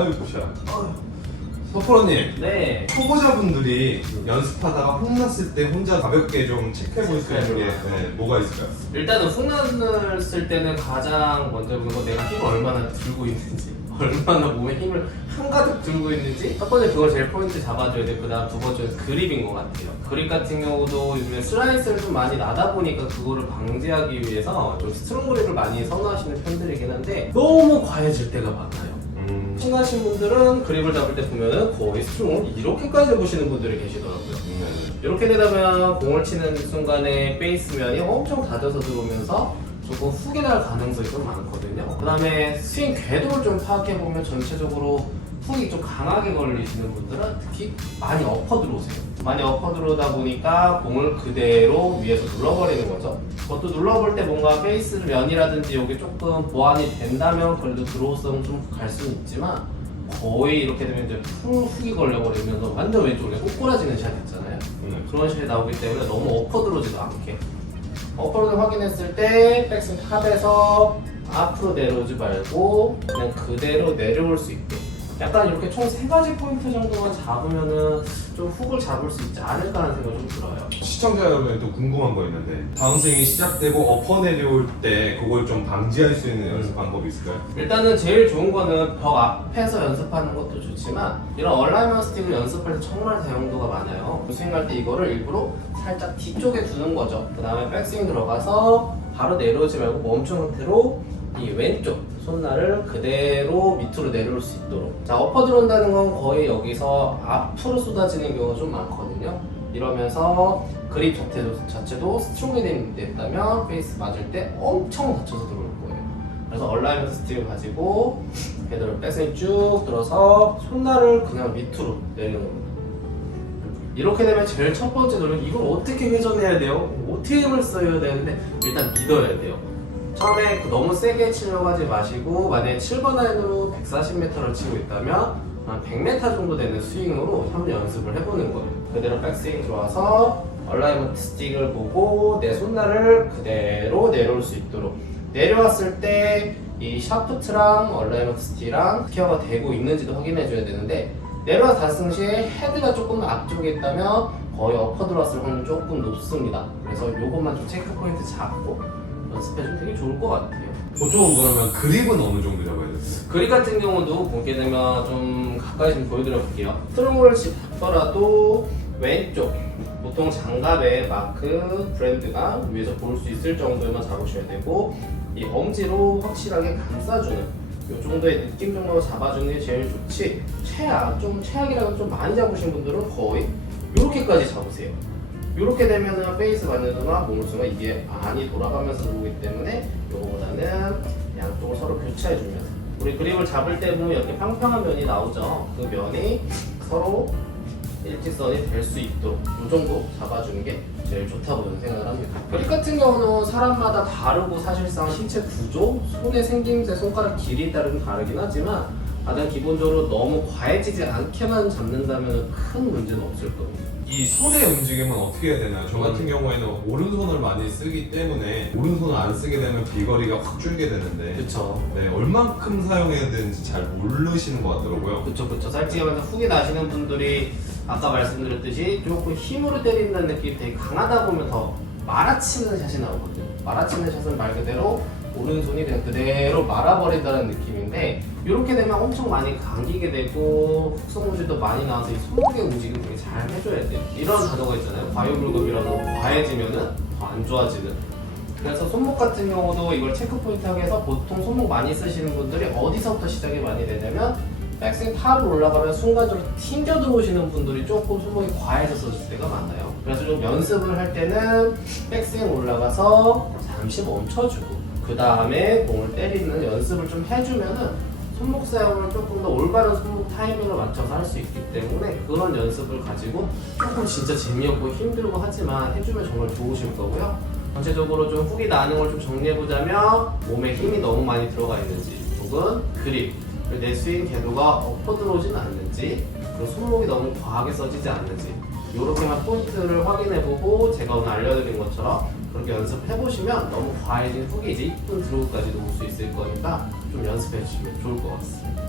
아유 굿샷. 서프로님, 네. 초보자분들이 연습하다가 혼났을 때 혼자 가볍게 좀 체크해 볼 수 있는 게 뭐가 있을까요? 일단은 훅런을 쓸 때는 가장 먼저 보는 건 내가 힘을 얼마나 들고 있는지, 얼마나 몸에 힘을 한가득 들고 있는지. 첫 번째 그걸 제일 포인트 잡아줘야 돼. 그 다음 두 번째는 그립인 것 같아요. 그립 같은 경우도 요즘에 슬라이스를 좀 많이 나다 보니까 그거를 방지하기 위해서 좀 스트롱 그립을 많이 선호하시는 편들이긴 한데 너무 과해질 때가 많아요. 친하신 분들은 그립을 잡을 때 보면은 거의 스트롱을 이렇게까지 해보시는 분들이 계시더라고요. 이렇게 되다 보면 공을 치는 순간에 베이스면이 엄청 닫아서 들어오면서 조금 훅이 날 가능성이 좀 많거든요. 그 다음에 스윙 궤도를 좀 파악해보면 전체적으로 훅이 좀 강하게 걸리시는 분들은 특히 많이 엎어 들어오세요. 많이 엎어 들어오다 보니까 공을 그대로 위에서 눌러버리는 거죠. 그것도 눌러볼 때 뭔가 베이스 면이라든지 여기 조금 보완이 된다면 그래도 드로우성은 좀 갈 수는 있지만 거의 이렇게 되면 이제 풀 훅이 걸려버리면서 완전 왼쪽으로 꼬꾸라지는 샷 있잖아요. 그런 샷이 나오기 때문에 너무 엎어 들어오지도 않게 어퍼로드 확인했을 때 백스윙 탑에서 앞으로 내려오지 말고 그냥 그대로 내려올 수 있게 약간 이렇게 총 3가지 포인트 정도만 잡으면은 좀 훅을 잡을 수 있지 않을까 하는 생각이 좀 들어요. 시청자 여러분이 또 궁금한 거 있는데 다운스윙이 시작되고 어퍼 내려올 때 그걸 좀 방지할 수 있는 연습 방법이 있을까요? 일단은 제일 좋은 거는 벽 앞에서 연습하는 것도 좋지만 이런 얼라이먼 스틱을 연습할 때 정말 사용도가 많아요. 스윙할 때 이거를 일부러 살짝 뒤쪽에 두는 거죠. 그 다음에 백스윙 들어가서 바로 내려오지 말고 멈춘 상태로 이 왼쪽 손날을 그대로 밑으로 내려올 수 있도록. 자, 엎어 들어온다는 건 거의 여기서 앞으로 쏟아지는 경우가 좀 많거든요. 이러면서 그립 자체도 스트롱이 됐다면 페이스 맞을 때 엄청 닫혀서 들어올 거예요. 그래서 얼라이먼트 스틱을 가지고 헤드를 백스윙 쭉 들어서 손날을 그냥 밑으로 내리는 겁니다. 이렇게 되면 제일 첫 번째 노력, 이걸 어떻게 회전해야 돼요? 어떻게 힘을 써야 되는데 일단 믿어야 돼요. 처음에 너무 세게 치려고 하지 마시고 만약에 7번 아이언으로 140m를 치고 있다면 한 100m 정도 되는 스윙으로 한번 연습을 해보는 거예요. 그대로 백스윙 들어와서 얼라이먼트 스틱을 보고 내 손날을 그대로 내려올 수 있도록 내려왔을 때 이 샤프트랑 얼라이먼트 스틱이랑 스퀘어가 되고 있는지도 확인해 줘야 되는데 내려와 닿았을 시에 헤드가 조금 앞쪽에 있다면 거의 엎어 들어왔을 확률이 조금 높습니다. 그래서 요것만 좀 체크 포인트 잡고 연습해주면 되게 좋을 것 같아요. 보통 그러면 그립은 어느 정도 잡아야 돼요? 그립 같은 경우도 보게 되면 좀 가까이 좀 보여드려 볼게요. 스트롱을 잡더라도 왼쪽 보통 장갑에 마크 브랜드가 위에서 볼 수 있을 정도에만 잡으셔야 되고 이 엄지로 확실하게 감싸주는 이 정도의 느낌 정도로 잡아주는 게 제일 좋지 최악이라고 좀 많이 잡으신 분들은 거의 이렇게까지 잡으세요. 이렇게 되면은 페이스 맞는 수나 몸을 수가 이게 많이 돌아가면서 들어오기 때문에 이거보다는 양쪽을 서로 교차해주면서 우리 그립을 잡을 때 보면 이렇게 평평한 면이 나오죠. 그 면이 서로 일직선이 될 수 있도록 이 정도 잡아주는 게 제일 좋다고 저는 생각을 합니다. 그립 같은 경우는 사람마다 다르고 사실상 신체 구조, 손의 생김새, 손가락 길이에 따라 다르긴 하지만 가장 기본적으로 너무 과해지지 않게만 잡는다면 큰 문제는 없을 겁니다. 이 손의 움직임은 어떻게 해야 되나요? 저 같은 경우에는 오른손을 많이 쓰기 때문에 오른손을 안 쓰게 되면 비거리가 확 줄게 되는데 그쵸. 네, 얼만큼 사용해야 되는지 잘 모르시는 것 같더라고요. 그쵸. 솔직히 말해서 훅이 나시는 분들이 아까 말씀드렸듯이 조금 힘으로 때린다는 느낌이 되게 강하다 보면 더 말아치는 샷이 나오거든요. 말아치는 샷은 말 그대로 오른손이 그냥 그대로 말아버린다는 느낌인데 이렇게 되면 엄청 많이 감기게 되고 훅성무질도 많이 나와서 이 손목의 움직임을 되게 잘 해줘야 돼요. 이런 단어가 있잖아요. 과유불급이라고 과해지면은 더 안 좋아지는. 그래서 손목 같은 경우도 이걸 체크 포인트하게 해서 보통 손목 많이 쓰시는 분들이 어디서부터 시작이 많이 되냐면 백스윙 탑으로 올라가면 순간적으로 튕겨 들어오시는 분들이 조금 손목이 과해져서 질 때가 많아요. 그래서 좀 연습을 할 때는 백스윙 올라가서 잠시 멈춰주고 그 다음에 공을 때리는 연습을 좀 해주면은 손목 사용을 조금 더 올바른 손목 타이밍을 맞춰서 할 수 있기 때문에 그런 연습을 가지고 조금 진짜 재미없고 힘들고 하지만 해주면 정말 좋으실 거고요. 전체적으로 좀 훅이 나는 걸 좀 정리해보자면 몸에 힘이 너무 많이 들어가 있는지 혹은 그립, 그리고 내 스윙 궤도가 엎어 들어오진 않는지 그리고 손목이 너무 과하게 써지지 않는지 이렇게만 포인트를 확인해보고 제가 오늘 알려드린 것처럼 그렇게 연습해보시면 너무 과해진 훅이 이제 이쁜 드로우까지도 올 수 있을 거니까 좀 연습해주시면 좋을 것 같습니다.